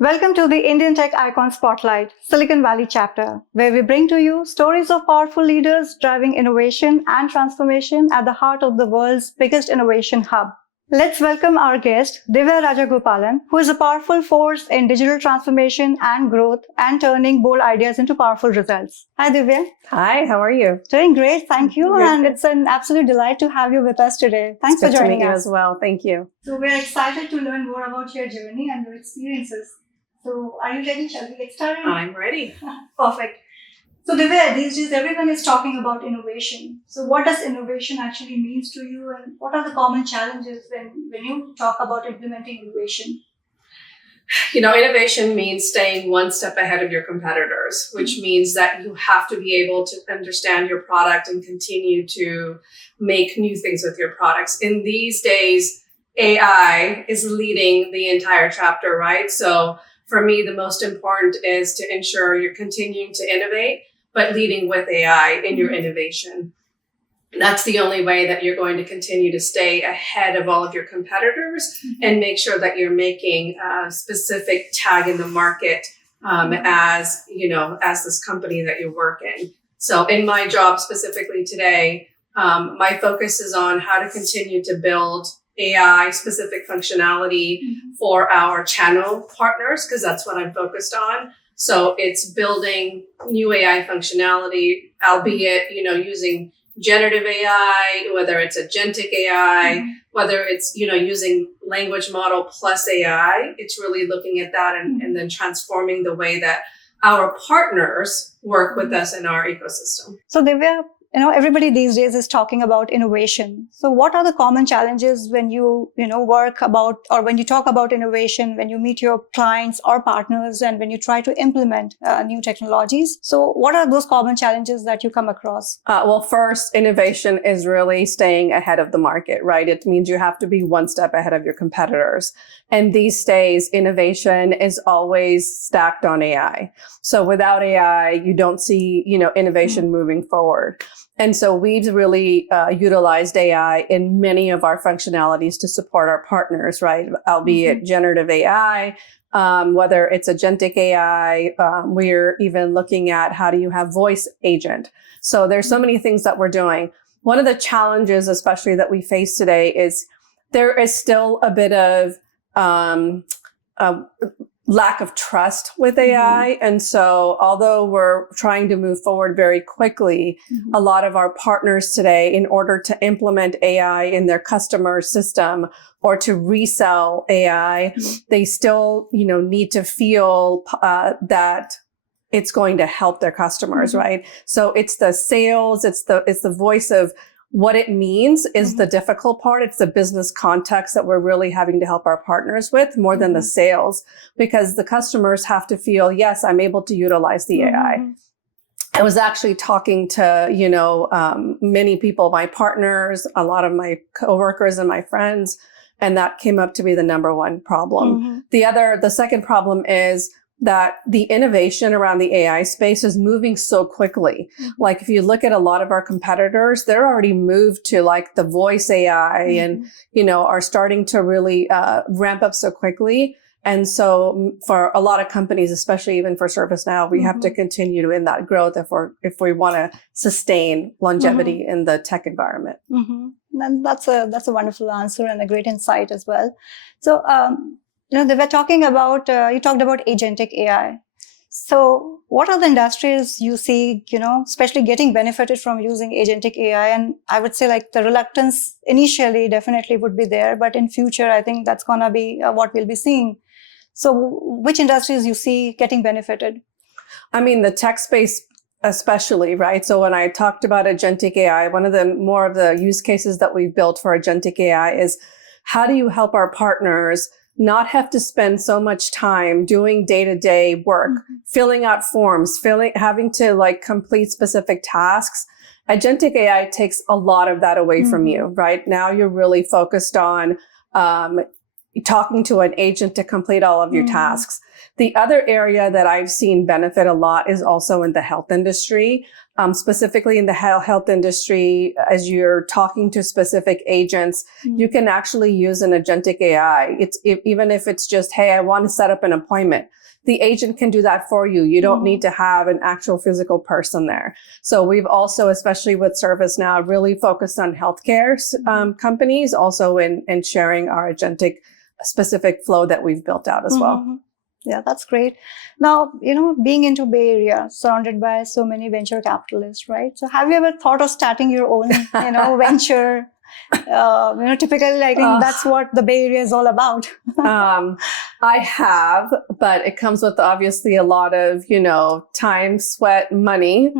Welcome to the Indian Tech Icon Spotlight, Silicon Valley chapter, where we bring to you stories of powerful leaders driving innovation and transformation at the heart of the world's biggest innovation hub. Let's welcome our guest, Divya Rajagopalan, who is a powerful force in digital transformation and growth and turning bold ideas into powerful results. Hi, Divya. Hi, how are you? Doing great, thank you. And it's an absolute delight to have you with us today. Thanks for joining us. Good to meet you as well. Thank you. So we're excited to learn more about your journey and your experiences. So are you ready? Shall we get started? I'm ready. Perfect. So Divya, these days everyone is talking about innovation. So what does innovation actually means to you, and what are the common challenges when you talk about implementing innovation? Innovation means staying one step ahead of your competitors, which means that you have to be able to understand your product and continue to make new things with your products. In these days, AI is leading the entire chapter, right? So for me, the most important is to ensure you're continuing to innovate, but leading with AI in your innovation. That's the only way that you're going to continue to stay ahead of all of your competitors and make sure that you're making a specific tag in the market as this company that you work in. So in my job specifically today, my focus is on how to continue to build AI specific functionality for our channel partners, because that's what I'm focused on. So it's building new AI functionality, albeit, using generative AI, whether it's agentic AI, whether it's, using language model plus AI. It's really looking at that and then transforming the way that our partners work with us in our ecosystem. So Divya, everybody these days is talking about innovation. So what are the common challenges when you, work about, or when you talk about innovation, when you meet your clients or partners and when you try to implement new technologies? So what are those common challenges that you come across? Well, first, innovation is really staying ahead of the market, right? It means you have to be one step ahead of your competitors. And these days, innovation is always stacked on AI. So without AI, you don't see, innovation moving forward. And so we've really utilized AI in many of our functionalities to support our partners, right? Albeit generative AI, whether it's agentic AI, we're even looking at how do you have voice agent. So there's so many things that we're doing. One of the challenges, especially that we face today, is there is still a bit of lack of trust with AI. And so although we're trying to move forward very quickly, a lot of our partners today, in order to implement AI in their customer system or to resell AI, they still, need to feel that it's going to help their customers, right? So it's the sales, it's the voice of what it means is the difficult part. It's the business context that we're really having to help our partners with more than the sales, because the customers have to feel, yes, I'm able to utilize the AI. I was actually talking to, many people, my partners, a lot of my coworkers and my friends, and that came up to be the number one problem. The second problem is that the innovation around the AI space is moving so quickly. Like if you look at a lot of our competitors, they're already moved to like the voice AI and, are starting to really ramp up so quickly. And so for a lot of companies, especially even for ServiceNow, we have to continue in that growth if we want to sustain longevity in the tech environment. And that's a wonderful answer and a great insight as well. So, they were talking about, you talked about agentic AI. So what are the industries you see, especially getting benefited from using agentic AI? And I would say like the reluctance initially definitely would be there, but in future, I think that's going to be what we'll be seeing. So which industries you see getting benefited? I mean, the tech space especially, right? So when I talked about agentic AI, one of the more of the use cases that we've built for agentic AI is how do you help our partners not have to spend so much time doing day-to-day work, filling out forms, having to like complete specific tasks. Agentic AI takes a lot of that away from you, right? Now you're really focused on talking to an agent to complete all of your tasks. The other area that I've seen benefit a lot is also in the health industry. Specifically in the health industry, as you're talking to specific agents, you can actually use an agentic AI. Even if it's just, hey, I want to set up an appointment. The agent can do that for you. You don't need to have an actual physical person there. So we've also, especially with ServiceNow, really focused on healthcare companies, also in sharing our agentic specific flow that we've built out as well. Yeah, that's great. Now, being into Bay Area, surrounded by so many venture capitalists, right? So have you ever thought of starting your own, venture? Typically, I think that's what the Bay Area is all about. I have, but it comes with obviously a lot of, time, sweat, money.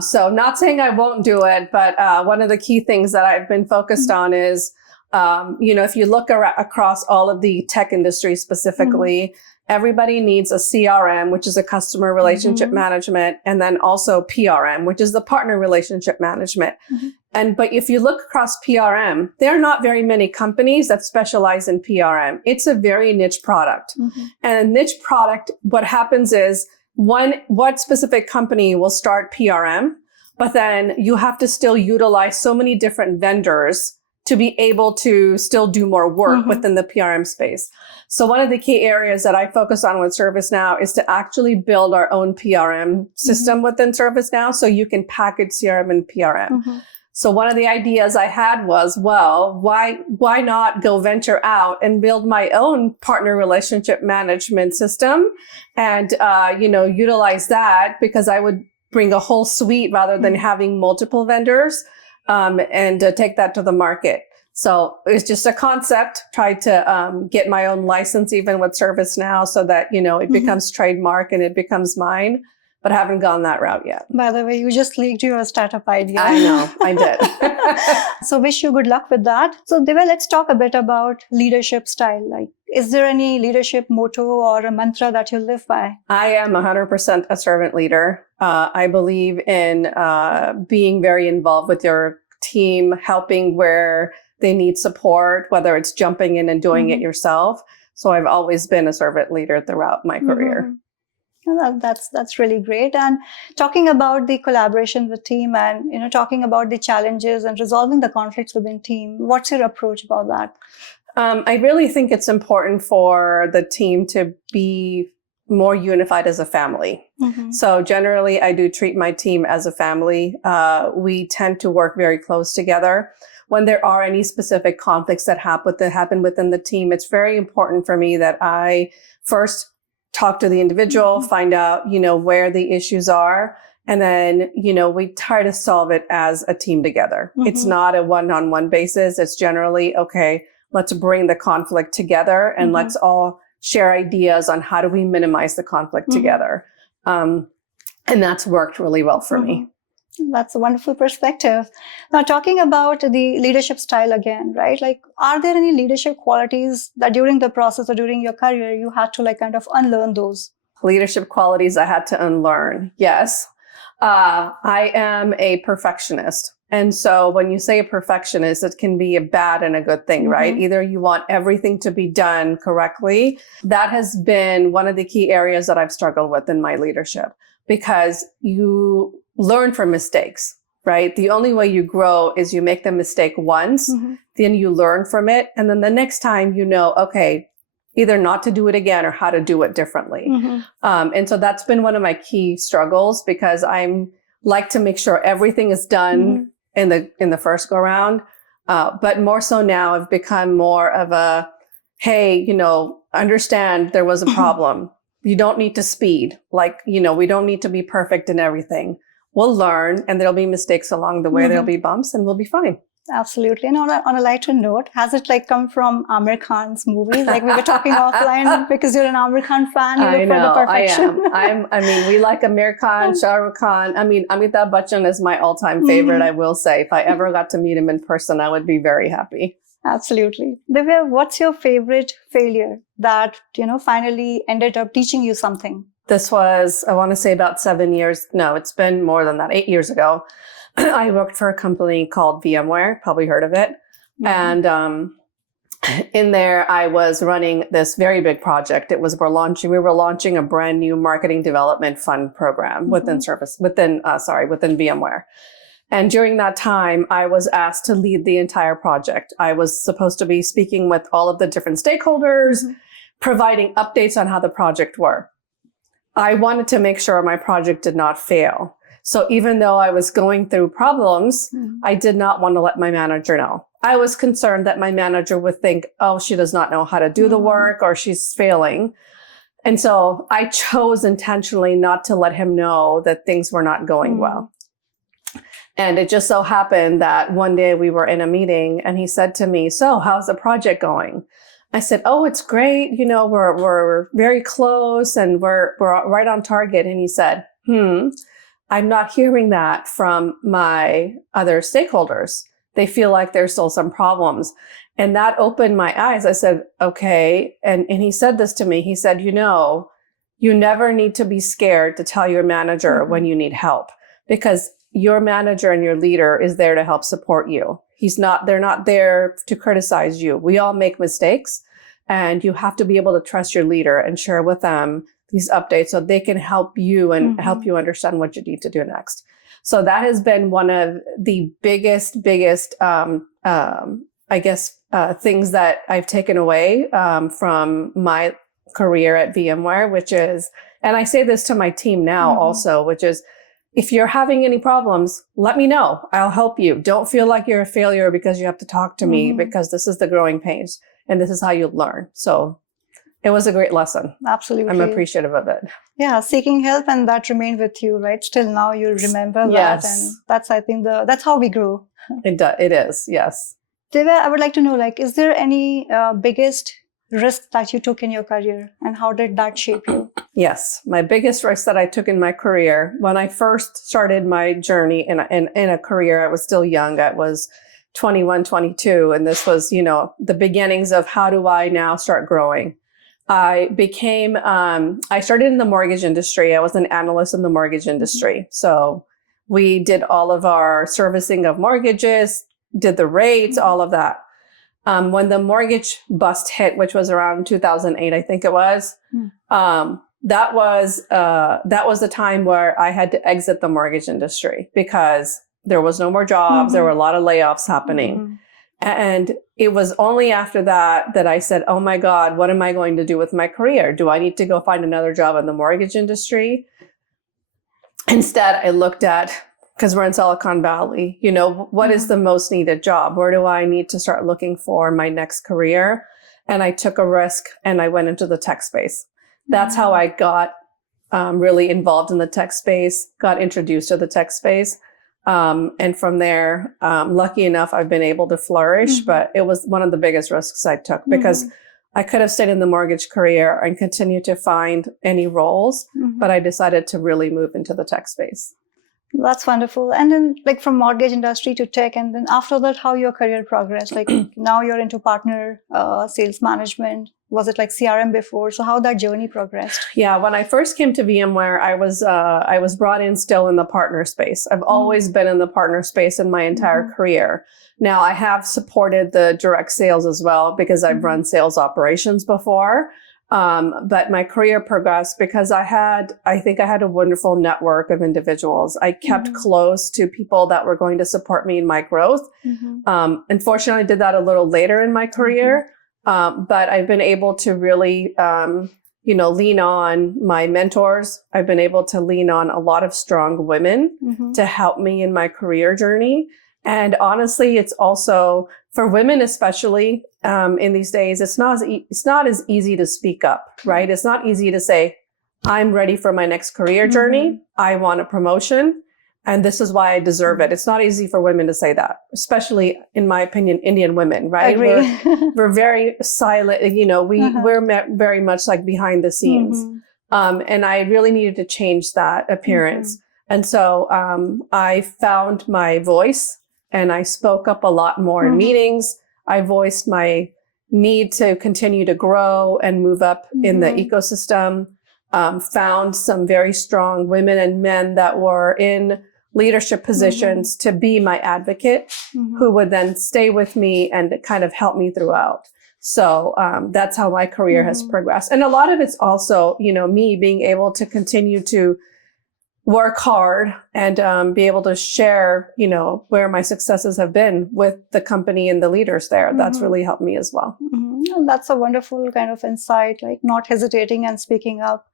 So not saying I won't do it, but one of the key things that I've been focused on is, if you look across all of the tech industry specifically, everybody needs a CRM, which is a customer relationship management, and then also PRM, which is the partner relationship management. But if you look across PRM, there are not very many companies that specialize in PRM. It's a very niche product. And a niche product, what happens is what specific company will start PRM, but then you have to still utilize so many different vendors to be able to still do more work within the PRM space. So one of the key areas that I focus on with ServiceNow is to actually build our own PRM system within ServiceNow so you can package CRM and PRM. So one of the ideas I had was, well, why not go venture out and build my own partner relationship management system and, utilize that, because I would bring a whole suite rather than having multiple vendors. And take that to the market. So it's just a concept. Tried to get my own license even with ServiceNow so that, it becomes trademark and it becomes mine, but I haven't gone that route yet. By the way, you just leaked your startup idea. I know, I did. So wish you good luck with that. So Divya, let's talk a bit about leadership style. Like, is there any leadership motto or a mantra that you live by? I am 100% a servant leader. I believe in being very involved with your team, helping where they need support, whether it's jumping in and doing it yourself. So I've always been a servant leader throughout my career. Well, that's really great. And talking about the collaboration with team and talking about the challenges and resolving the conflicts within team, what's your approach about that? I really think it's important for the team to be more unified as a family. So generally, I do treat my team as a family. We tend to work very close together. When there are any specific conflicts that happen within the team, it's very important for me that I first talk to the individual, find out, where the issues are. And then, we try to solve it as a team together. It's not a one-on-one basis. It's generally, okay, let's bring the conflict together and let's all share ideas on how do we minimize the conflict together. And that's worked really well for me. That's a wonderful perspective. Now, talking about the leadership style again, right? Like, are there any leadership qualities that during the process or during your career, you had to kind of unlearn those? Leadership qualities I had to unlearn. Yes. I am a perfectionist. And so when you say a perfectionist, it can be a bad and a good thing, right? Either you want everything to be done correctly. That has been one of the key areas that I've struggled with in my leadership, because you learn from mistakes, right? The only way you grow is you make the mistake once, then you learn from it. And then the next time, okay, either not to do it again or how to do it differently. And so that's been one of my key struggles, because I'm like to make sure everything is done in the first go round. But more so now I've become more of a, hey, understand there was a problem. You don't need to speed. We don't need to be perfect in everything. We'll learn, and there'll be mistakes along the way. There'll be bumps, and we'll be fine. Absolutely. And on a lighter note, has it come from Amir Khan's movies? We were talking offline because you're an Amir Khan fan. You look for the perfection. I am. We like Amir Khan, Shah Rukh Khan. Amitabh Bachchan is my all-time favorite, I will say. If I ever got to meet him in person, I would be very happy. Absolutely. Divya, what's your favorite failure that, finally ended up teaching you something? This was, I want to say about 7 years. No, it's been more than that, 8 years ago. I worked for a company called VMware, probably heard of it. And in there, I was running this very big project. We were launching a brand new marketing development fund program within VMware. And during that time, I was asked to lead the entire project. I was supposed to be speaking with all of the different stakeholders, providing updates on how the project worked. I wanted to make sure my project did not fail. So even though I was going through problems, I did not want to let my manager know. I was concerned that my manager would think, oh, she does not know how to do the work or she's failing. And so I chose intentionally not to let him know that things were not going well. And it just so happened that one day we were in a meeting and he said to me, so how's the project going? I said, oh, it's great. You know, we're very close and we're right on target. And he said, I'm not hearing that from my other stakeholders. They feel like there's still some problems. And that opened my eyes. I said, okay. And he said this to me. He said, you know, you never need to be scared to tell your manager when you need help, because your manager and your leader is there to help support you. They're not there to criticize you. We all make mistakes, and you have to be able to trust your leader and share with them these updates so they can help you and help you understand what you need to do next. So that has been one of the biggest, things that I've taken away from my career at VMware, which is, and I say this to my team now also, which is, if you're having any problems, let me know. I'll help you. Don't feel like you're a failure because you have to talk to me, because this is the growing pains and this is how you learn. So it was a great lesson. Absolutely. I'm appreciative of it. Yeah, seeking help, and that remained with you, right? Still now you remember that. And that's, I think, that's how we grew. It is, yes. Divya, I would like to know, like, is there any biggest risk that you took in your career, and how did that shape you? Yes, my biggest risk that I took in my career, when I first started my journey in a career, I was still young. I was 21, 22. And this was, the beginnings of how do I now start growing? I started in the mortgage industry. I was an analyst in the mortgage industry. So we did all of our servicing of mortgages, did the rates, all of that. When the mortgage bust hit, which was around 2008, I think it was, that was the time where I had to exit the mortgage industry because there was no more jobs. There were a lot of layoffs happening. And it was only after that I said, oh my God, what am I going to do with my career? Do I need to go find another job in the mortgage industry? Instead, I looked at, because we're in Silicon Valley, what is the most needed job? Where do I need to start looking for my next career? And I took a risk and I went into the tech space. That's how I got really involved in the tech space, got introduced to the tech space. And from there, lucky enough, I've been able to flourish, but it was one of the biggest risks I took because I could have stayed in the mortgage career and continued to find any roles, but I decided to really move into the tech space. That's wonderful. And then, like, from mortgage industry to tech, and then after that, how your career progressed? Like, now you're into partner sales management. Was it like CRM before? So how that journey progressed? Yeah, when I first came to VMware, I was brought in still in the partner space. I've always been in the partner space in my entire career. Now, I have supported the direct sales as well because I've run sales operations before. But my career progressed because I think I had a wonderful network of individuals. I kept close to people that were going to support me in my growth. Unfortunately, I did that a little later in my career. But I've been able to really, lean on my mentors. I've been able to lean on a lot of strong women to help me in my career journey. And honestly, it's also for women, especially in these days, it's not as easy to speak up, right? It's not easy to say, I'm ready for my next career journey. I want a promotion. And this is why I deserve it. It's not easy for women to say that, especially, in my opinion, Indian women, right? We're very silent. We're very much like behind the scenes. And I really needed to change that appearance. And so I found my voice and I spoke up a lot more in meetings. I voiced my need to continue to grow and move up in the ecosystem. Found some very strong women and men that were in leadership positions to be my advocate, who would then stay with me and kind of help me throughout. So that's how my career has progressed. And a lot of it's also, me being able to continue to work hard and be able to share, where my successes have been with the company and the leaders there. That's really helped me as well. And that's a wonderful kind of insight, like not hesitating and speaking up.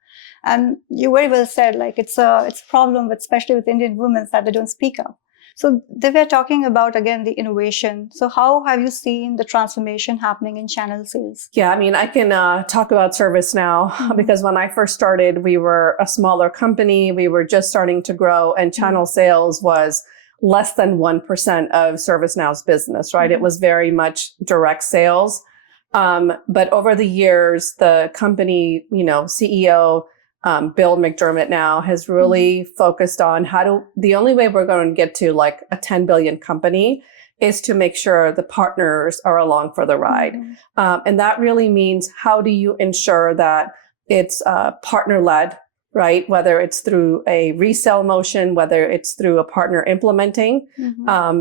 And you very well said, like it's a problem, especially with Indian women, that they don't speak up. So they were talking about, again, the innovation. So how have you seen the transformation happening in channel sales? Yeah, I mean, I can talk about ServiceNow because when I first started, we were a smaller company. We were just starting to grow, and channel sales was less than 1% of ServiceNow's business, right? It was very much direct sales. But over the years, the company, CEO, Bill McDermott now has really focused on the only way we're going to get to like a 10 billion company is to make sure the partners are along for the ride. And that really means, how do you ensure that it's partner-led, right? Whether it's through a resale motion, whether it's through a partner implementing,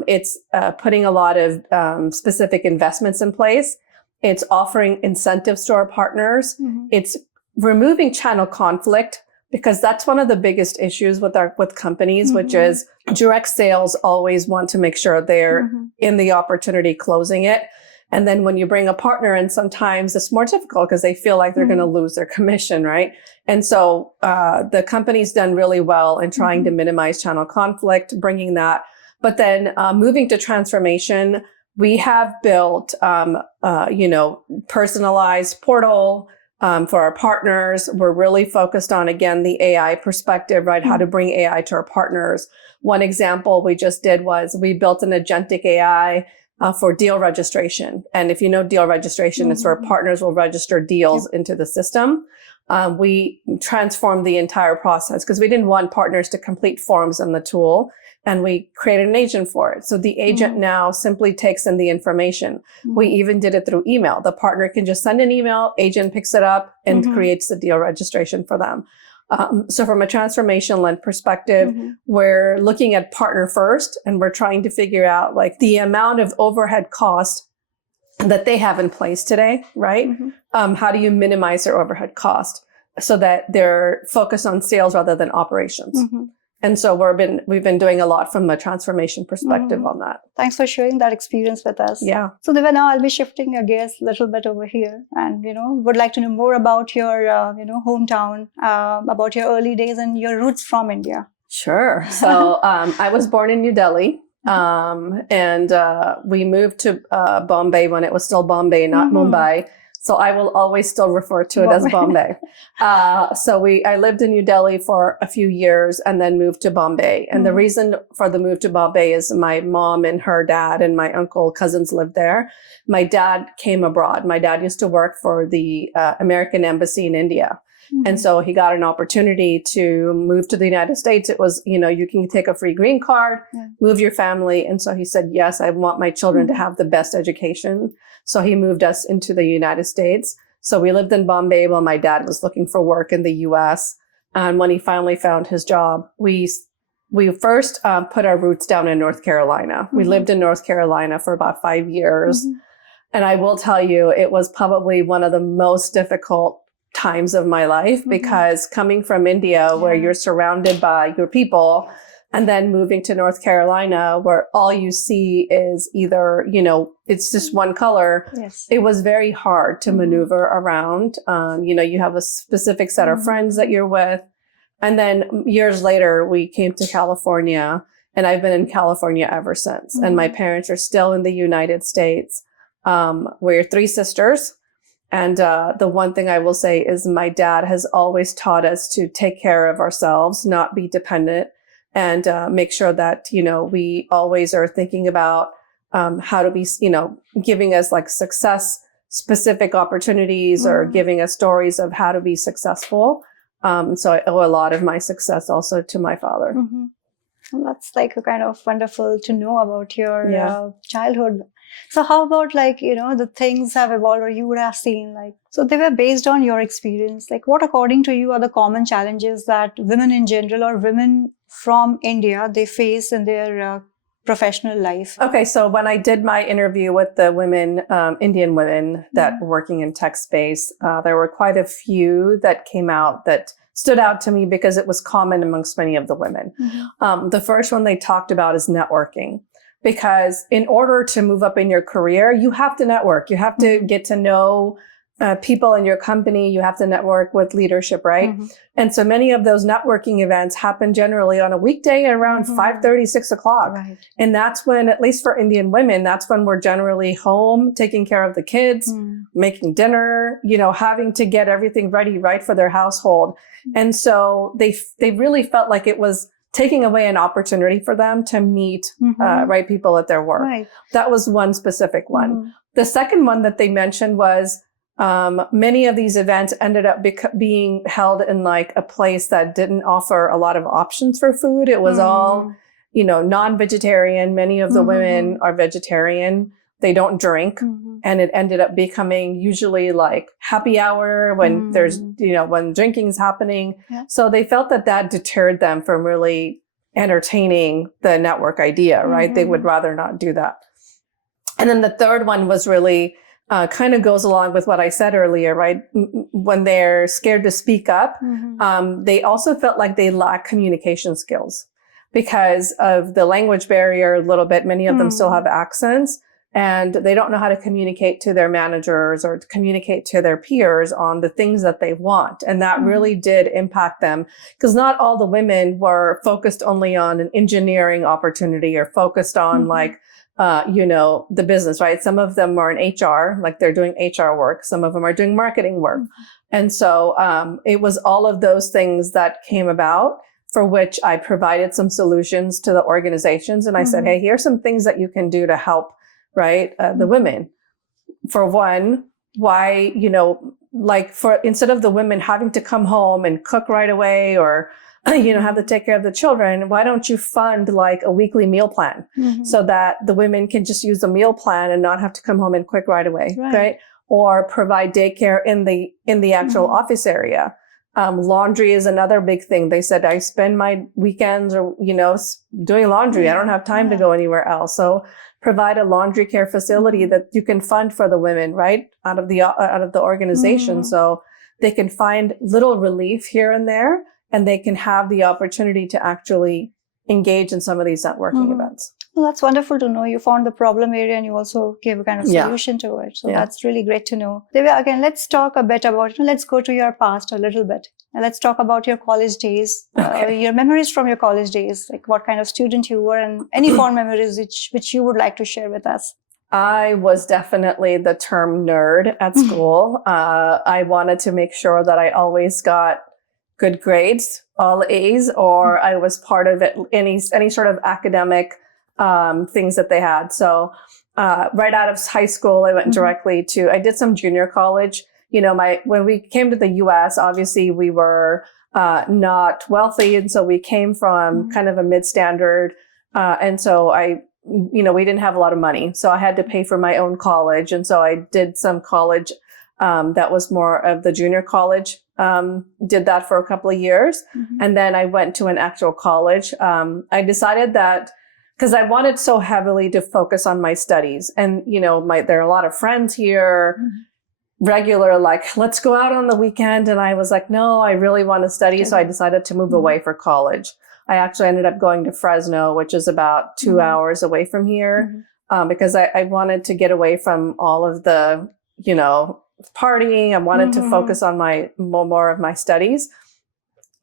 it's putting a lot of specific investments in place. It's offering incentives to our partners. It's removing channel conflict, because that's one of the biggest issues with companies, which is direct sales always want to make sure they're in the opportunity closing it. And then when you bring a partner in, sometimes it's more difficult because they feel like they're going to lose their commission, right? And so the company's done really well in trying to minimize channel conflict, bringing that. But then moving to transformation, we have built, personalized portal for our partners. We're really focused on, again, the AI perspective, right? How to bring AI to our partners. One example we just did was we built an agentic AI for deal registration. And if you know deal registration, it's where partners will register deals into the system. We transformed the entire process because we didn't want partners to complete forms in the tool. And we created an agent for it. So the agent now simply takes in the information. We even did it through email. The partner can just send an email, agent picks it up and creates the deal registration for them. So from a transformation-led perspective, we're looking at partner first, and we're trying to figure out like the amount of overhead cost that they have in place today, right? How do you minimize their overhead cost so that they're focused on sales rather than operations? And so we've been doing a lot from a transformation perspective on that. Thanks for sharing that experience with us. Yeah. So Divya, now I'll be shifting your gaze a little bit over here, and would like to know more about your hometown, about your early days and your roots from India. Sure. So I was born in New Delhi, and we moved to Bombay when it was still Bombay, not Mumbai. So I will always still refer to it as Bombay. I lived in New Delhi for a few years and then moved to Bombay. And the reason for the move to Bombay is my mom and her dad and my uncle, cousins lived there. My dad came abroad. My dad used to work for the American Embassy in India. And so he got an opportunity to move to the United States. It was, you can take a free green card, move your family. And so he said, yes, I want my children to have the best education. So he moved us into the United States. So we lived in Bombay while my dad was looking for work in the US. And when he finally found his job, we first put our roots down in North Carolina. We lived in North Carolina for about 5 years. And I will tell you, it was probably one of the most difficult times of my life because coming from India, where you're surrounded by your people, and then moving to North Carolina, where all you see is either, it's just one color. Yes. It was very hard to maneuver around. You have a specific set of friends that you're with. And then years later, we came to California, and I've been in California ever since. And my parents are still in the United States. We're 3 sisters. And the one thing I will say is my dad has always taught us to take care of ourselves, not be dependent, and make sure that, we always are thinking about how to be, giving us like success specific opportunities or giving us stories of how to be successful. So I owe a lot of my success also to my father. Well, that's like a kind of wonderful to know about your childhood. So how about the things have evolved or you would have seen so they were based on your experience. What according to you are the common challenges that women in general or women from India, they face in their professional life? Okay, so when I did my interview with the women, Indian women that were working in tech space, there were quite a few that came out that stood out to me because it was common amongst many of the women. The first one they talked about is networking. Because in order to move up in your career, you have to network. You have to get to know people in your company. You have to network with leadership, right? And so many of those networking events happen generally on a weekday around 5:30, 6 o'clock. Right. And that's when, at least for Indian women, that's when we're generally home, taking care of the kids, making dinner, having to get everything ready, right, for their household. And so they really felt like it was taking away an opportunity for them to meet right people at their work. Right. That was one specific one. The second one that they mentioned was many of these events ended up being held in like a place that didn't offer a lot of options for food. It was all, non-vegetarian. Many of the women are vegetarian. They don't drink. And it ended up becoming usually like happy hour when there's, when drinking's happening. Yeah. So they felt that deterred them from really entertaining the network idea, right? They would rather not do that. And then the third one was really kind of goes along with what I said earlier, right? When they're scared to speak up, they also felt like they lack communication skills because of the language barrier a little bit. Many of them still have accents. And they don't know how to communicate to their managers or to communicate to their peers on the things that they want. And that really did impact them because not all the women were focused only on an engineering opportunity or focused on the business, right? Some of them are in HR, like they're doing HR work. Some of them are doing marketing work. And so it was all of those things that came about for which I provided some solutions to the organizations. And I said, hey, here's some things that you can do to help right? The women. For one, why, instead of the women having to come home and cook right away or, have to take care of the children, why don't you fund like a weekly meal plan so that the women can just use a meal plan and not have to come home and cook right away, right? Or provide daycare in the actual office area. Laundry is another big thing. They said, I spend my weekends or, doing laundry. I don't have time to go anywhere else. So provide a laundry care facility that you can fund for the women, right? Out of the organization. So they can find little relief here and there and they can have the opportunity to actually engage in some of these networking events. Well, that's wonderful to know. You found the problem area and you also gave a kind of solution to it. So that's really great to know. Divya, again, let's talk a bit about, let's go to your past a little bit. And let's talk about your college days, your memories from your college days, like what kind of student you were and any fond memories which you would like to share with us. I was definitely the term nerd at school. I wanted to make sure that I always got good grades, all A's, or I was part of it, any sort of academic things that they had. So right out of high school, I went directly I did some junior college. When we came to the US, obviously we were not wealthy. And so we came from kind of a mid-standard. And so we didn't have a lot of money. So I had to pay for my own college. And so I did some college that was more of the junior college. Did that for a couple of years. And then I went to an actual college. I decided that because I wanted so heavily to focus on my studies. And, there are a lot of friends here, regular, like, let's go out on the weekend. And I was like, no, I really want to study. So I decided to move away for college. I actually ended up going to Fresno, which is about 2 hours away from here, because I wanted to get away from all of the, partying. I wanted to focus on more of my studies.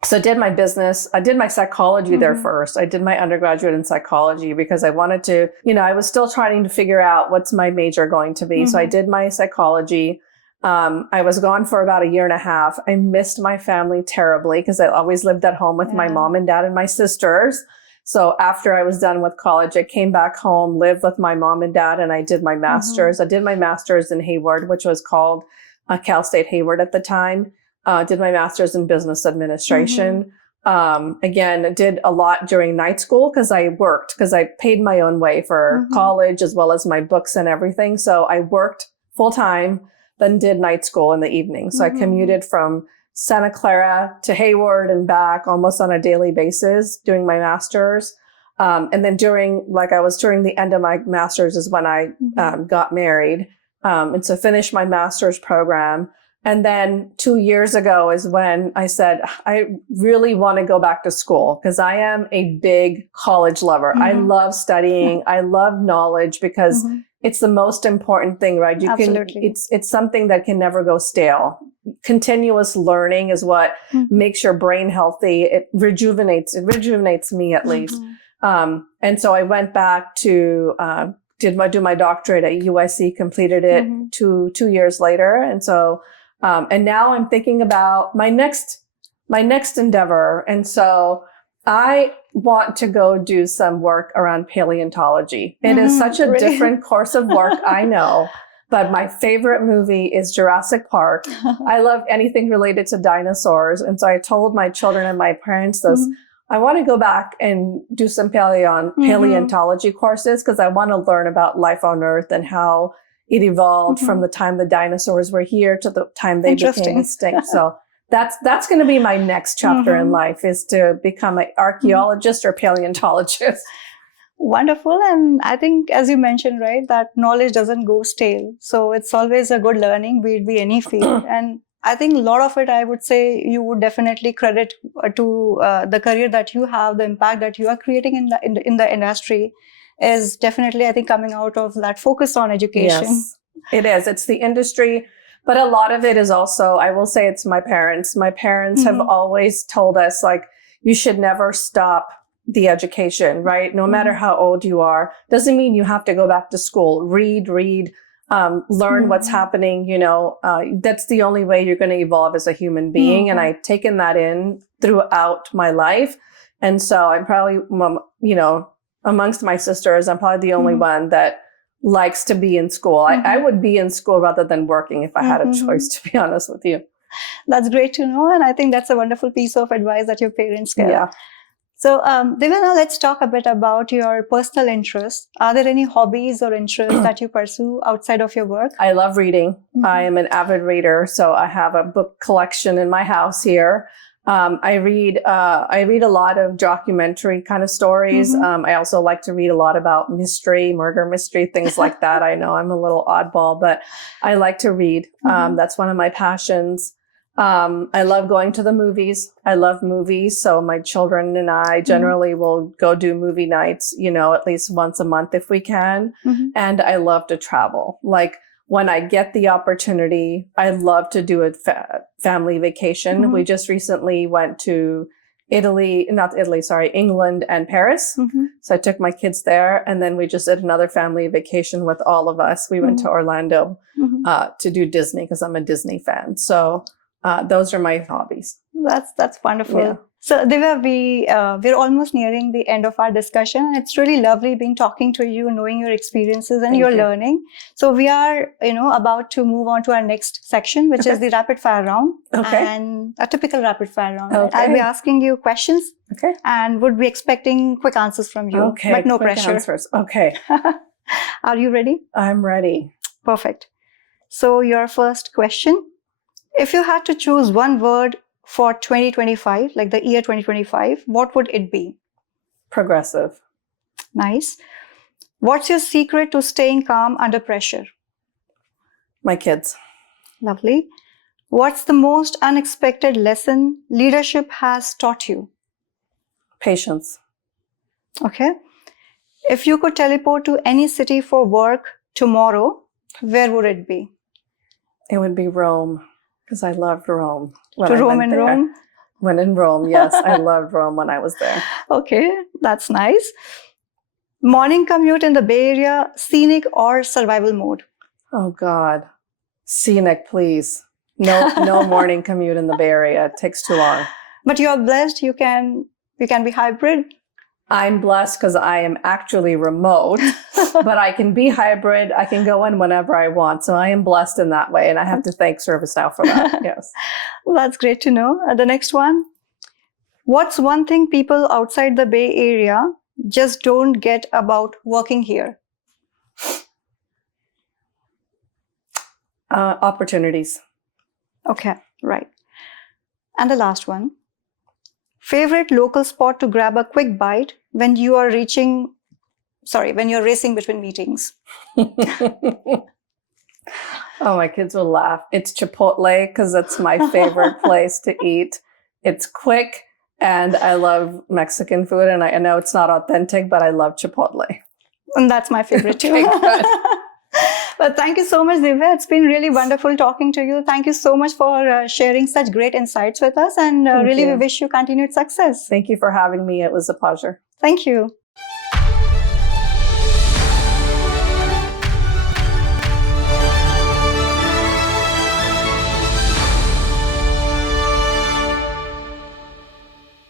So I did my business. I did my psychology there first. I did my undergraduate in psychology because I wanted to, I was still trying to figure out what's my major going to be. So I did my psychology. I was gone for about a year and a half. I missed my family terribly because I always lived at home with my mom and dad and my sisters. So after I was done with college, I came back home, lived with my mom and dad, and I did my master's. I did my master's in Hayward, which was called Cal State Hayward at the time. Did my master's in business administration. Again, did a lot during night school because I worked, because I paid my own way for college as well as my books and everything. So I worked full time, then did night school in the evening. So I commuted from Santa Clara to Hayward and back almost on a daily basis doing my master's. And then during the end of my master's is when I got married. And so finished my master's program. And then 2 years ago is when I said, I really want to go back to school because I am a big college lover. I love studying. I love knowledge because it's the most important thing, right? Absolutely. It's something that can never go stale. Continuous learning is what makes your brain healthy. It rejuvenates me at least. And so I went back to, do my doctorate at USC, completed it 2 years later. And so, and now I'm thinking about my next endeavor. And so I want to go do some work around paleontology. It is such a different course of work, I know, but my favorite movie is Jurassic Park. I love anything related to dinosaurs. And so I told my children and my parents this, I want to go back and do some paleontology courses because I want to learn about life on Earth and how it evolved from the time the dinosaurs were here to the time they became extinct. So that's going to be my next chapter in life, is to become an archaeologist or paleontologist. Wonderful. And I think, as you mentioned, right, that knowledge doesn't go stale. So it's always a good learning, be it be any field. And I think a lot of it, I would say, you would definitely credit to the career that you have, the impact that you are creating in the industry is definitely, I think, coming out of that focus on education. Yes, it is. It's the industry. But a lot of it is also, I will say, it's my parents. My parents have always told us, like, you should never stop the education, right? No matter how old you are, doesn't mean you have to go back to school. Read, learn what's happening. That's the only way you're going to evolve as a human being. And I've taken that in throughout my life. And so I'm probably, amongst my sisters, I'm probably the only one that likes to be in school. I would be in school rather than working if I had a choice, to be honest with you. That's great to know. And I think that's a wonderful piece of advice that your parents gave. Yeah. So, Divya, now let's talk a bit about your personal interests. Are there any hobbies or interests that you pursue outside of your work? I love reading. I am an avid reader. So I have a book collection in my house here. I read a lot of documentary kind of stories. I also like to read a lot about murder mystery, things like that. I know I'm a little oddball, but I like to read. That's one of my passions. I love going to the movies. I love movies. So my children and I generally will go do movie nights, at least once a month if we can. And I love to travel. Like, when I get the opportunity, I love to do a family vacation. We just recently went to England and Paris. So I took my kids there, and then we just did another family vacation with all of us. We went to Orlando to do Disney because I'm a Disney fan. So those are my hobbies. That's wonderful. Yeah. So, Divya, we're almost nearing the end of our discussion. And it's really lovely talking to you, knowing your experiences and your learning. So we are, about to move on to our next section, which is the rapid fire round. And a typical rapid fire round. Right? I'll be asking you questions and would be expecting quick answers from you, but no pressure. Answers. Okay. Are you ready? I'm ready. Perfect. So your first question, if you had to choose one word for 2025, like the year 2025, what would it be? Progressive. Nice. What's your secret to staying calm under pressure? My kids. Lovely. What's the most unexpected lesson leadership has taught you? Patience. Okay. If you could teleport to any city for work tomorrow, where would it be? It would be Rome, because I loved Rome. Rome, When in Rome, yes. I loved Rome when I was there. Okay, that's nice. Morning commute in the Bay Area, scenic or survival mode? Oh, God. Scenic, please. No morning commute in the Bay Area. It takes too long. But you're blessed. You can be hybrid. I'm blessed because I am actually remote, but I can be hybrid. I can go in whenever I want. So I am blessed in that way. And I have to thank ServiceNow for that. Yes. Well, that's great to know. The next one. What's one thing people outside the Bay Area just don't get about working here? Opportunities. Okay, right. And the last one. Favorite local spot to grab a quick bite when you're racing between meetings? Oh, my kids will laugh. It's Chipotle because it's my favorite place to eat. It's quick and I love Mexican food. And I know it's not authentic, but I love Chipotle. And that's my favorite too. Okay, good. But thank you so much, Divya. It's been really wonderful talking to you. Thank you so much for sharing such great insights with us. And Thank really, you. we wish you continued success. Thank you for having me. It was a pleasure. Thank you.